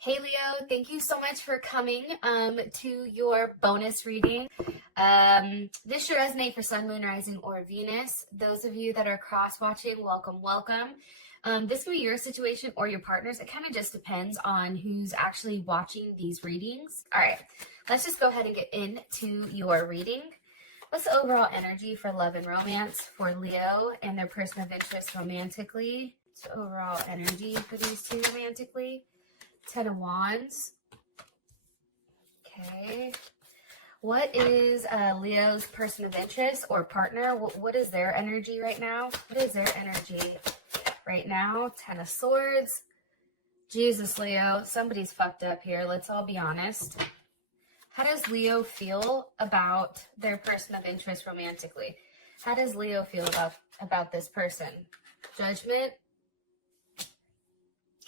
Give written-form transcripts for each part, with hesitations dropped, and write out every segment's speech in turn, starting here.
Hey Leo, thank you so much for coming to your bonus reading. This should resonate for Sun, Moon, Rising, or Venus. Those of you that are cross-watching, welcome, welcome. This could be your situation or your partner's. It kind of just depends on who's actually watching these readings. All right, let's just go ahead and get into your reading. What's the overall energy for love and romance for Leo and their person of interest romantically? What's the overall energy for these two romantically? 10 of Wands. Okay. What is Leo's person of interest or partner? What is their energy right now? What is their energy right now? 10 of Swords. Jesus, Leo, somebody's fucked up here. Let's all be honest. How does Leo feel about their person of interest romantically? How does Leo feel about this person? Judgment.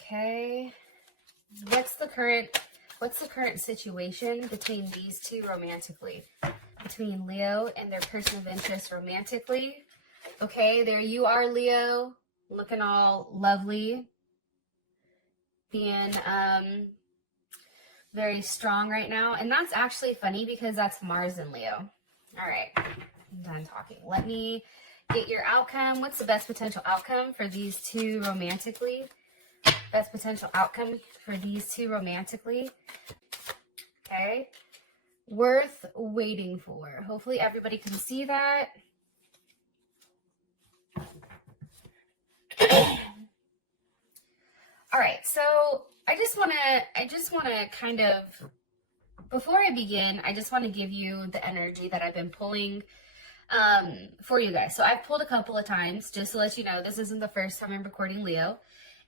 Okay. What's the current situation between these two romantically? Between Leo and their person of interest romantically. Okay, there you are, Leo, looking all lovely, being very strong right now. And that's actually funny because that's Mars in Leo. All right, I'm done talking. Let me get your outcome. What's the best potential outcome for these two romantically? Best potential outcome for these two romantically. Okay. Worth waiting for. Hopefully everybody can see that. All right. So I just want to kind of, before I begin, I just want to give you the energy that I've been pulling for you guys. So I've pulled a couple of times just to let you know this isn't the first time I'm recording Leo.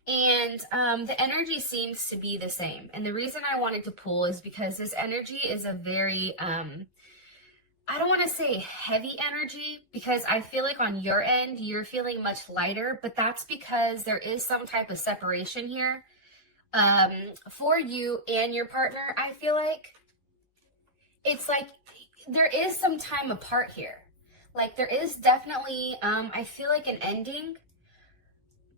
And the energy seems to be the same. And the reason I wanted to pull is because this energy is a very, I don't want to say heavy energy, because I feel like on your end, you're feeling much lighter, but that's because there is some type of separation here for you and your partner. I feel like it's like there is some time apart here. Like there is definitely, I feel like an ending.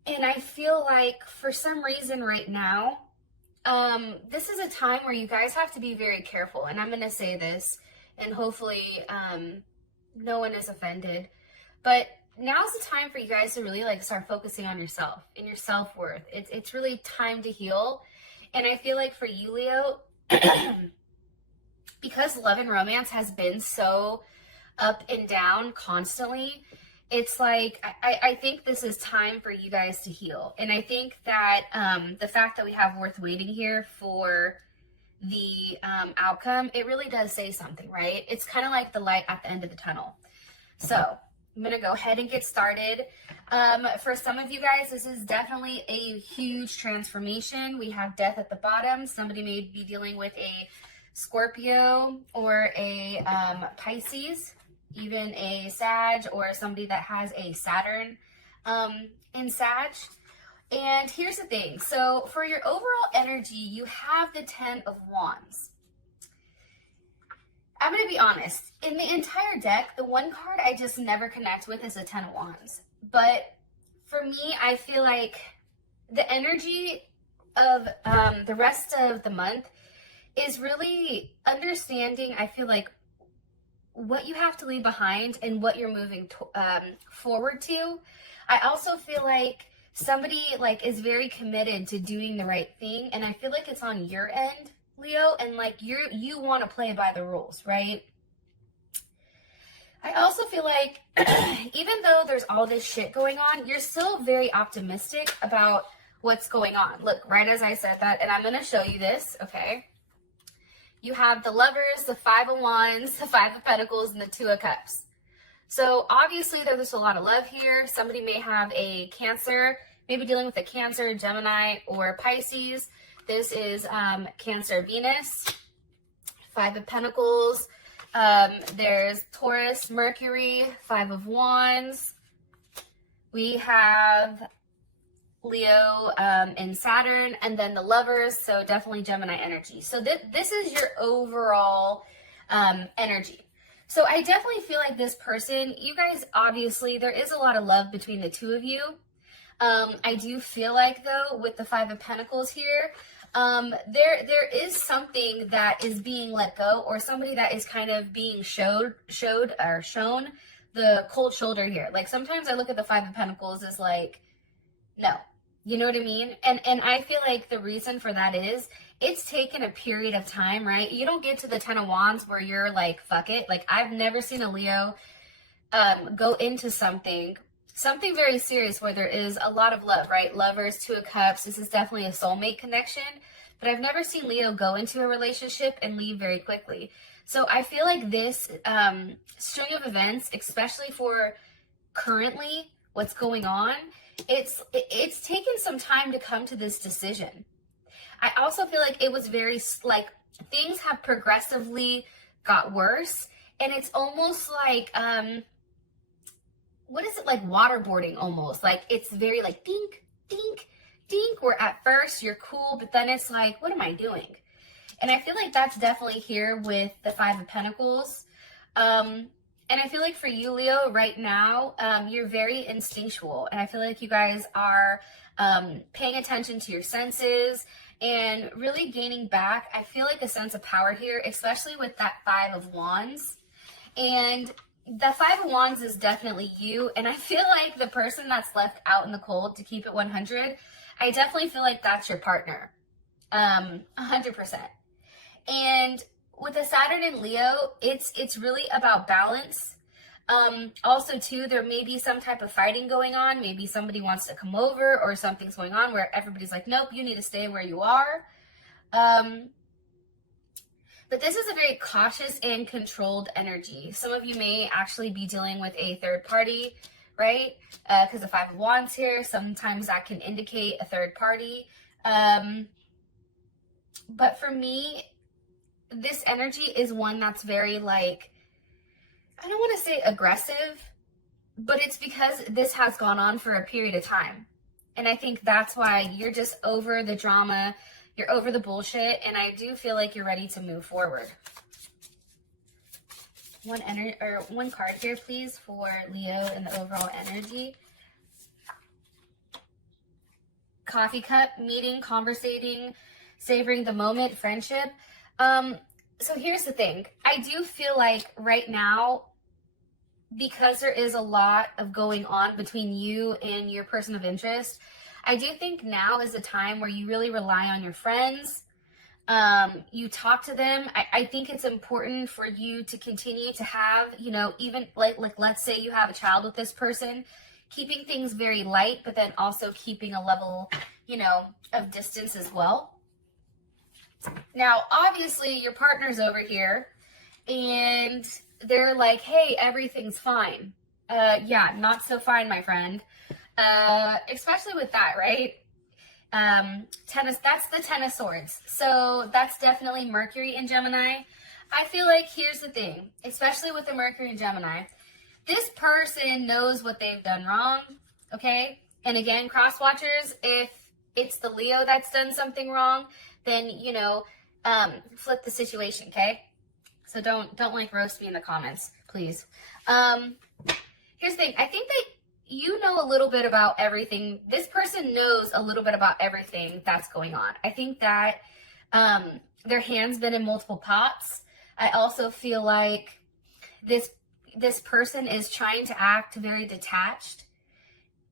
And I feel like for some reason right now, this is a time where you guys have to be very careful. And I'm going to say this, and hopefully no one is offended. But now's the time for you guys to really like start focusing on yourself and your self-worth. It's really time to heal. And I feel like for you, Leo, because love and romance has been so up and down constantly, it's like, I think this is time for you guys to heal. And I think that the fact that we have worth waiting here for the outcome, it really does say something, right? It's kind of like the light at the end of the tunnel. So I'm going to go ahead and get started. For some of you guys, this is definitely a huge transformation. We have death at the bottom. Somebody may be dealing with a Scorpio or a Pisces, even a Sag, or somebody that has a Saturn in Sag. And here's the thing. So for your overall energy, you have the 10 of Wands. I'm going to be honest. In the entire deck, the one card I just never connect with is the 10 of Wands. But for me, I feel like the energy of the rest of the month is really understanding, I feel like, what you have to leave behind and what you're moving forward to. I also feel like somebody like is very committed to doing the right thing, and I feel like it's on your end, Leo, and like you want to play by the rules, right? I also feel like even though there's all this shit going on, you're still very optimistic about what's going on. Look, right as I said that, and I'm going to show you this, okay? You have the Lovers, the 5 of Wands, the 5 of Pentacles, and the 2 of Cups. So obviously there's a lot of love here. Somebody may have a Cancer, maybe dealing with a Cancer, Gemini, or Pisces. This is Cancer, Venus, 5 of Pentacles. There's Taurus, Mercury, 5 of Wands. We have Leo and Saturn, and then the Lovers, so definitely Gemini energy. So this is your overall energy. So I definitely feel like this person, you guys, obviously there is a lot of love between the two of you. I do feel like, though, with the Five of Pentacles here, there is something that is being let go, or somebody that is kind of being shown the cold shoulder here. Like, sometimes I look at the Five of Pentacles as like, no, you know what I mean? And I feel like the reason for that is it's taken a period of time, right? You don't get to the Ten of Wands where you're like, fuck it. Like, I've never seen a Leo go into something very serious where there is a lot of love, right? Lovers, Two of Cups. This is definitely a soulmate connection, but I've never seen Leo go into a relationship and leave very quickly. So I feel like this string of events, especially for currently what's going on, it's taken some time to come to this decision. I also feel like it was very, like, things have progressively got worse, and it's almost like, what is it, like waterboarding almost? Like, it's very like dink, dink, dink, where at first you're cool, but then it's like, what am I doing? And I feel like that's definitely here with the Five of Pentacles. And I feel like for you, Leo, right now, you're very instinctual. And I feel like you guys are paying attention to your senses and really gaining back, I feel like, a sense of power here, especially with that Five of Wands. And the Five of Wands is definitely you. And I feel like the person that's left out in the cold, to keep it 100, I definitely feel like that's your partner. 100%. And with the Saturn in Leo, it's really about balance. Also, too, there may be some type of fighting going on. Maybe somebody wants to come over, or something's going on where everybody's like, nope, you need to stay where you are. But this is a very cautious and controlled energy. Some of you may actually be dealing with a third party, right? Because the Five of Wands here, sometimes that can indicate a third party. But for me, this energy is one that's very, like, I don't want to say aggressive, but it's because this has gone on for a period of time. And I think that's why you're just over the drama, you're over the bullshit, and I do feel like you're ready to move forward. One card here, please, for Leo and the overall energy. Coffee cup, meeting, conversating, savoring the moment, friendship. So here's the thing. I do feel like right now, because there is a lot of going on between you and your person of interest, I do think now is the time where you really rely on your friends. You talk to them. I think it's important for you to continue to have, you know, even like let's say you have a child with this person, keeping things very light, but then also keeping a level, you know, of distance as well. Now, obviously, your partner's over here, and they're like, hey, everything's fine. Yeah, not so fine, my friend. Especially with that, right? That's the Ten of Swords. So that's definitely Mercury in Gemini. I feel like here's the thing, especially with the Mercury in Gemini, this person knows what they've done wrong, okay? And again, cross watchers, if it's the Leo that's done something wrong, then, you know, flip the situation, okay? So don't like roast me in the comments, please. Here's the thing. I think that you know a little bit about everything. This person knows a little bit about everything that's going on. I think that their hand's been in multiple pots. I also feel like this person is trying to act very detached.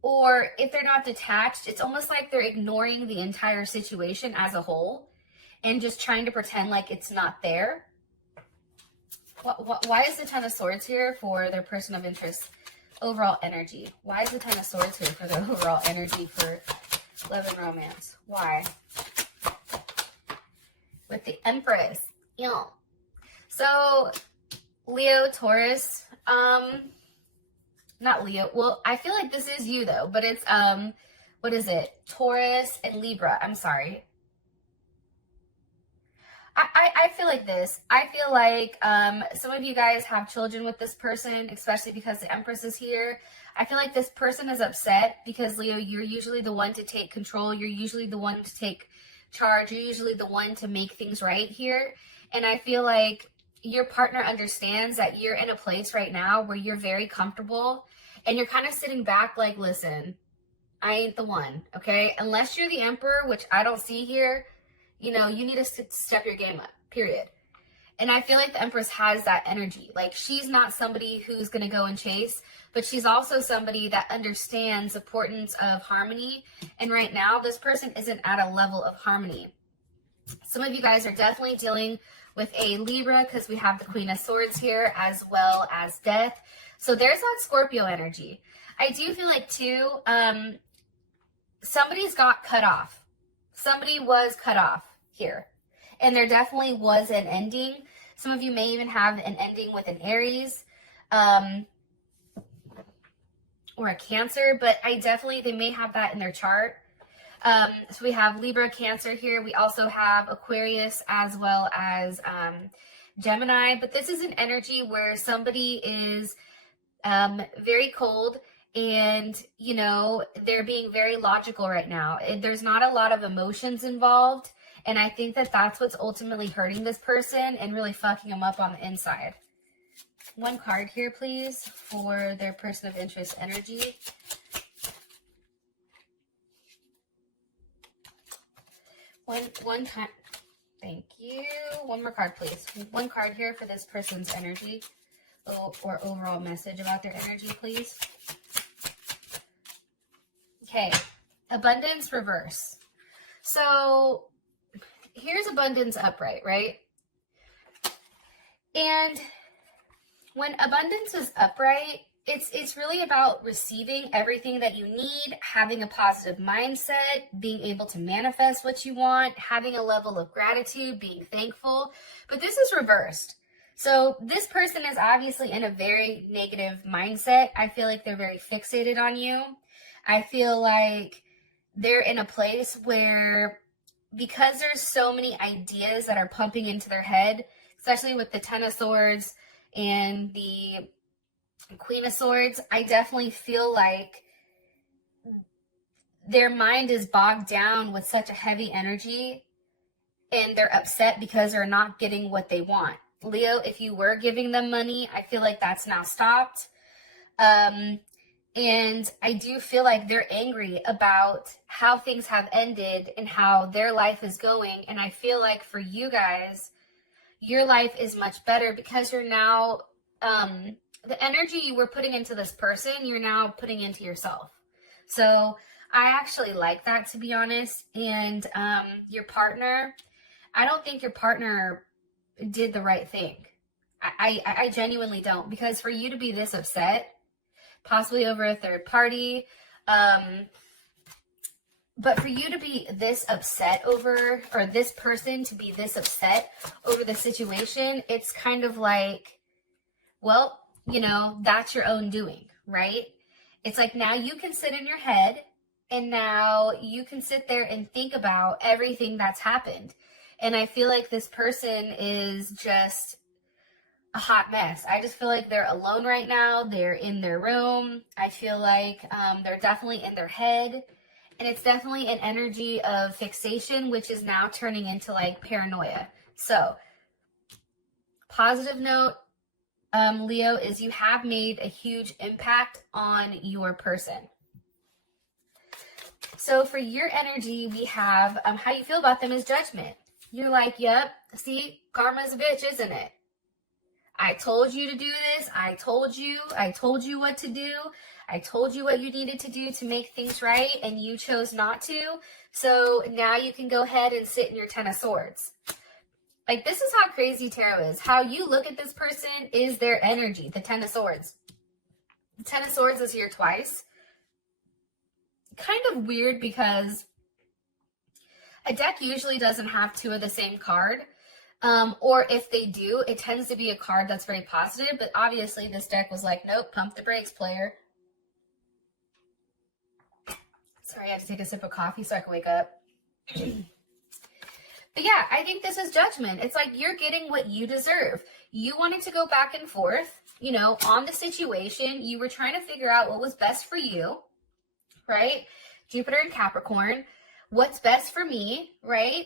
Or if they're not detached, it's almost like they're ignoring the entire situation as a whole and just trying to pretend like it's not there. Why is the Ten of Swords here for their person of interest overall energy? Why is the Ten of Swords here for the overall energy for love and romance? Why? With the Empress. Yeah. So, Leo, Taurus, not Leo. Well, I feel like this is you though, but it's, what is it? Taurus and Libra. I'm sorry. I feel like this. I feel like some of you guys have children with this person, especially because the Empress is here. I feel like this person is upset because, Leo, you're usually the one to take control. You're usually the one to take charge. You're usually the one to make things right here. And I feel like your partner understands that you're in a place right now where you're very comfortable and you're kind of sitting back like, listen, I ain't the one, okay? Unless you're the emperor, which I don't see here, you know, you need to step your game up, period. And I feel like the Empress has that energy. Like, she's not somebody who's going to go and chase, but she's also somebody that understands the importance of harmony. And right now, this person isn't at a level of harmony. Some of you guys are definitely dealing with a Libra because we have the Queen of Swords here, as well as Death. So there's that Scorpio energy. I do feel like, too, somebody's got cut off. Somebody was cut off here. And there definitely was an ending. Some of you may even have an ending with an Aries or a Cancer, but they may have that in their chart. So we have Libra, Cancer here. We also have Aquarius as well as Gemini. But this is an energy where somebody is very cold and, you know, they're being very logical right now. There's not a lot of emotions involved. And I think that that's what's ultimately hurting this person and really fucking them up on the inside. One card here, please, for their person of interest energy. One time. Thank you. One more card, please. One card here for this person's energy or overall message about their energy, please. Okay. Abundance reverse. So here's abundance upright, right? And when abundance is upright, it's really about receiving everything that you need, having a positive mindset, being able to manifest what you want, having a level of gratitude, being thankful. But this is reversed. So this person is obviously in a very negative mindset. I feel like they're very fixated on you. I feel like they're in a place where, because there's so many ideas that are pumping into their head, especially with the Ten of Swords and the Queen of Swords, I definitely feel like their mind is bogged down with such a heavy energy and they're upset because they're not getting what they want. Leo, if you were giving them money, I feel like that's now stopped. And I do feel like they're angry about how things have ended and how their life is going. And I feel like for you guys, your life is much better because you're now, the energy you were putting into this person, you're now putting into yourself. So I actually like that, to be honest. And your partner, I don't think your partner did the right thing. I genuinely don't, because for you to be this upset, possibly over a third party, but for you to be this upset over, or this person to be this upset over the situation, it's kind of like, well, you know, that's your own doing, right? It's like, now you can sit in your head and now you can sit there and think about everything that's happened. And I feel like this person is just a hot mess. I just feel like they're alone right now. They're in their room. I feel like they're definitely in their head. And it's definitely an energy of fixation, which is now turning into like paranoia. So, positive note, Leo, is you have made a huge impact on your person. So for your energy, we have how you feel about them is judgment. You're like, yep, see, karma's a bitch, isn't it? I told you to do this. I told you what to do. I told you what you needed to do to make things right, and you chose not to. So now you can go ahead and sit in your Ten of Swords. Like, this is how crazy tarot is. How you look at this person is their energy, the Ten of Swords. The Ten of Swords is here twice. Kind of weird because a deck usually doesn't have two of the same card. Or if they do, it tends to be a card that's very positive. But obviously this deck was like, nope, pump the brakes, player. Sorry, I had to take a sip of coffee so I could wake up. But yeah, I think this is judgment. It's like, you're getting what you deserve. You wanted to go back and forth, you know, on the situation. You were trying to figure out what was best for you, right? Jupiter and Capricorn. What's best for me, right?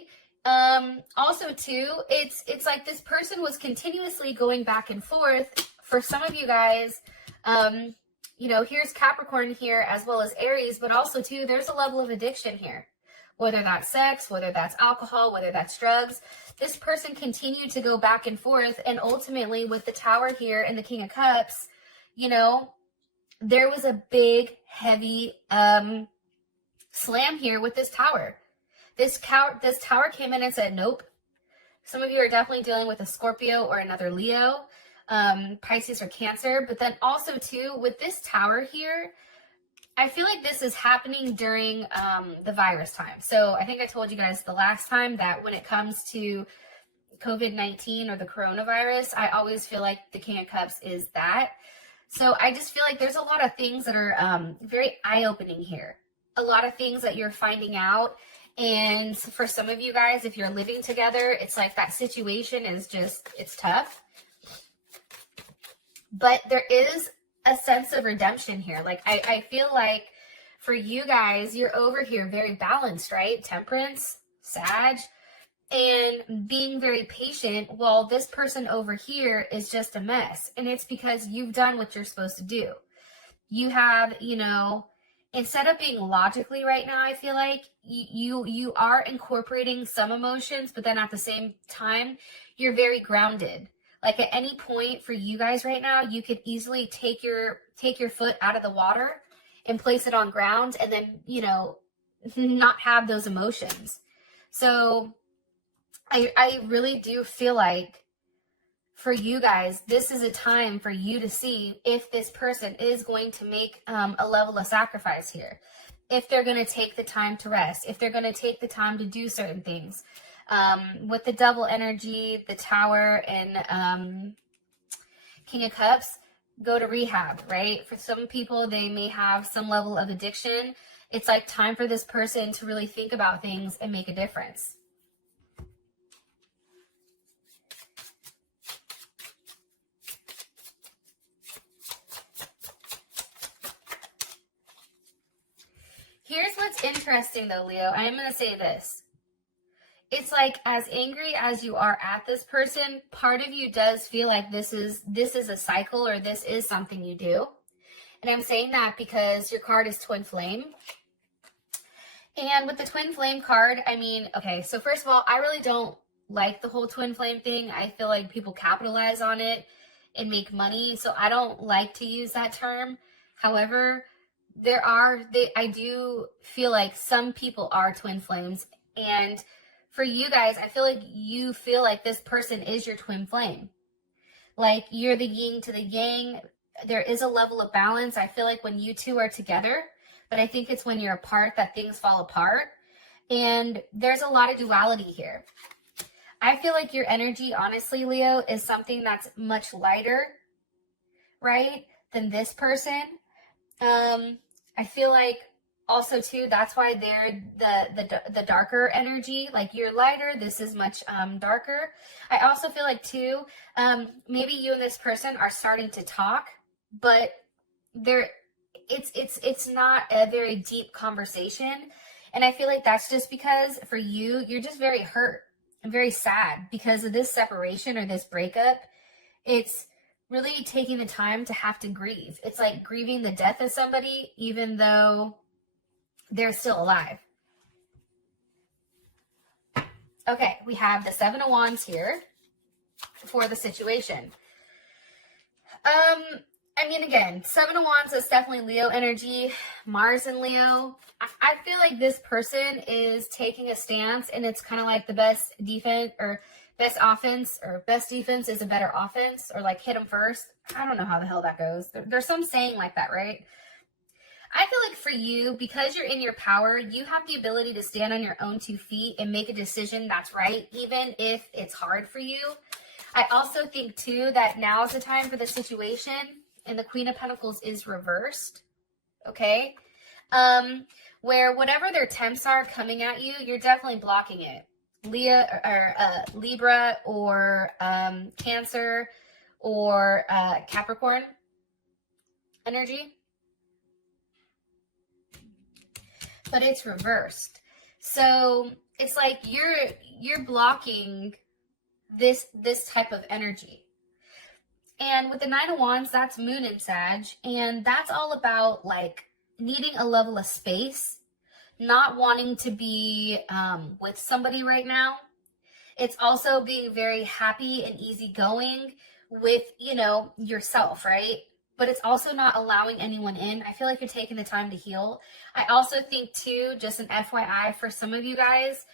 Also too, it's like this person was continuously going back and forth. For some of you guys, you know, here's Capricorn here as well as Aries, but also too, there's a level of addiction here. Whether that's sex, whether that's alcohol, whether that's drugs, this person continued to go back and forth. And ultimately with the Tower here and the King of Cups, you know, there was a big, heavy slam here with this Tower. This Tower came in and said, nope. Some of you are definitely dealing with a Scorpio or another Leo, Pisces or Cancer. But then also too, with this Tower here, I feel like this is happening during the virus time. So I think I told you guys the last time that when it comes to COVID-19 or the coronavirus, I always feel like the King of Cups is that. So I just feel like there's a lot of things that are very eye-opening here. A lot of things that you're finding out. And for some of you guys, if you're living together, it's like that situation is just, it's tough. But there is a sense of redemption here. Like, I feel like for you guys, you're over here very balanced, right? Temperance, Sag, and being very patient, while this person over here is just a mess. And it's because you've done what you're supposed to do. You have, you know, instead of being logically right now, I feel like you are incorporating some emotions, but then at the same time, you're very grounded. Like at any point for you guys right now, you could easily take your foot out of the water and place it on ground and then, you know, not have those emotions. So I really do feel like for you guys, this is a time for you to see if this person is going to make a level of sacrifice here. If they're going to take the time to rest, if they're going to take the time to do certain things. With the double energy, the Tower, and King of Cups, go to rehab, right? For some people, they may have some level of addiction. It's like time for this person to really think about things and make a difference. Here's what's interesting though, Leo. I'm going to say this. It's like as angry as you are at this person, part of you does feel like this is a cycle or this is something you do. And I'm saying that because your card is Twin Flame. And with the Twin Flame card, I mean, okay, so first of all, I really don't like the whole Twin Flame thing. I feel like people capitalize on it and make money. So I don't like to use that term. However, I do feel like some people are twin flames. And for you guys, I feel like you feel like this person is your twin flame. Like you're the yin to the yang. There is a level of balance. I feel like when you two are together, but I think it's when you're apart that things fall apart. And there's a lot of duality here. I feel like your energy, honestly, Leo, is something that's much lighter, right, than this person. I feel like also too, that's why they're the darker energy. Like you're lighter, this is much darker. I also feel like too, maybe you and this person are starting to talk, but it's not a very deep conversation. And I feel like that's just because for you, you're just very hurt and very sad because of this separation or this breakup. It's really taking the time to have to grieve. It's like grieving the death of somebody, even though they're still alive. Okay, we have the Seven of Wands here for the situation. I mean, again, Seven of Wands is definitely Leo energy, Mars and Leo. I feel like this person is taking a stance, and it's kind of like the best defense or best offense or best defense is a better offense, or like hit them first. I don't know how the hell that goes. There's some saying like that, right? I feel like for you, because you're in your power, you have the ability to stand on your own 2 feet and make a decision that's right, even if it's hard for you. I also think too that now is the time for the situation, and the Queen of Pentacles is reversed, okay? Where whatever their attempts are coming at you, you're definitely blocking it. Libra or Cancer or Capricorn energy. But it's reversed. So it's like you're blocking this type of energy. And with the Nine of Wands, that's Moon in Sag. And that's all about like needing a level of space, not wanting to be with somebody right now. It's also being very happy and easygoing with, you know, yourself, right? But it's also not allowing anyone in. I feel like you're taking the time to heal. I also think too, just an FYI for some of you guys,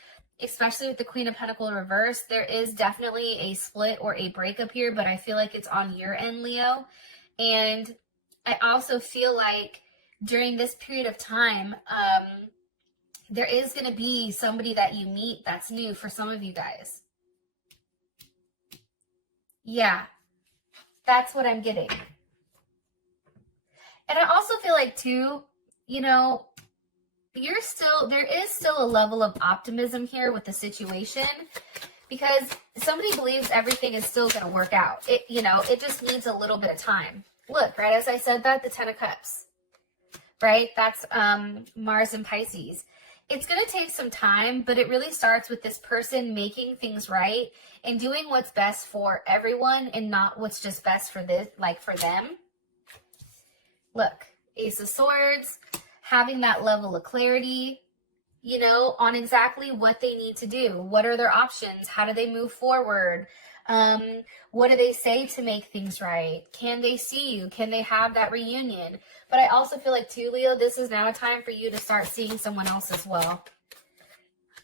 especially with the Queen of Pentacles reverse, there is definitely a split or a breakup here, but I feel like it's on your end, Leo. And I also feel like during this period of time, there is going to be somebody that you meet that's new for some of you guys. Yeah, that's what I'm getting. And I also feel like too, you know, there is still a level of optimism here with the situation, because somebody believes everything is still going to work out. It, you know, it just needs a little bit of time. Look, right, as I said that, the Ten of Cups, right? That's Mars and Pisces. It's going to take some time, but it really starts with this person making things right and doing what's best for everyone and not what's just best for this, like for them. Look, Ace of Swords, having that level of clarity, you know, on exactly what they need to do. What are their options? How do they move forward? What do they say to make things right? Can they see you? Can they have that reunion? But I also feel like too, Leo, this is now a time for you to start seeing someone else as well.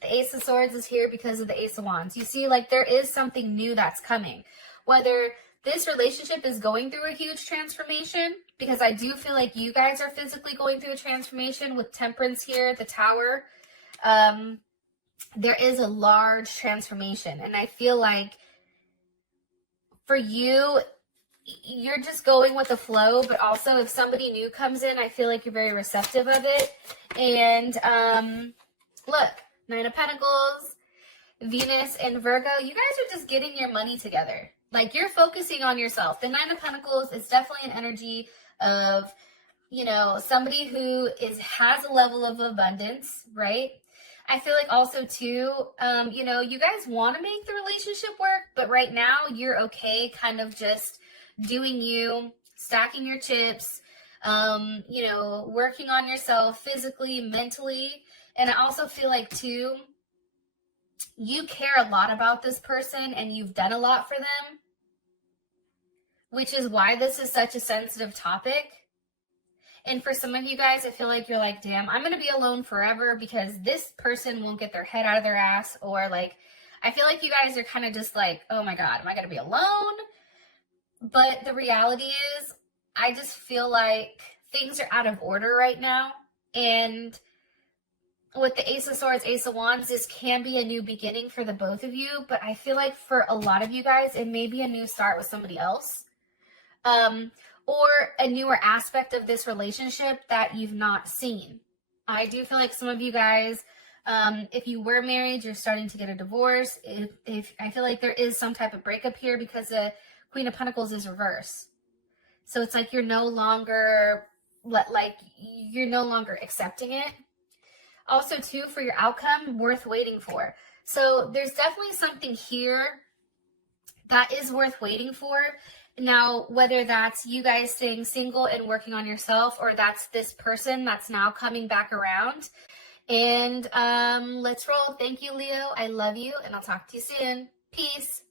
The Ace of Swords is here because of the Ace of Wands. You see, like, there is something new that's coming. Whether this relationship is going through a huge transformation, because I do feel like you guys are physically going through a transformation with Temperance here, the Tower. There is a large transformation. And I feel like for you, you're just going with the flow, but also if somebody new comes in, I feel like you're very receptive of it. And look, Nine of Pentacles, Venus and Virgo, you guys are just getting your money together. Like, you're focusing on yourself. The Nine of Pentacles is definitely an energy of, you know, somebody who has a level of abundance, right? I feel like also too, you know, you guys want to make the relationship work, but right now you're okay kind of just doing you, stacking your chips, you know, working on yourself physically, mentally. And I also feel like too, you care a lot about this person and you've done a lot for them, which is why this is such a sensitive topic. And for some of you guys, I feel like you're like, damn, I'm going to be alone forever because this person won't get their head out of their ass. Or like, I feel like you guys are kind of just like, oh my God, am I going to be alone? But the reality is, I just feel like things are out of order right now. And with the Ace of Swords, Ace of Wands, this can be a new beginning for the both of you. But I feel like for a lot of you guys, it may be a new start with somebody else. Or a newer aspect of this relationship that you've not seen. I do feel like some of you guys, if you were married, you're starting to get a divorce. If I feel like there is some type of breakup here because the Queen of Pentacles is reverse. So it's like you're no longer accepting it. Also, too, for your outcome, worth waiting for. So there's definitely something here that is worth waiting for. Now, whether that's you guys staying single and working on yourself, or that's this person that's now coming back around. And let's roll. Thank you, Leo. I love you, and I'll talk to you soon. Peace.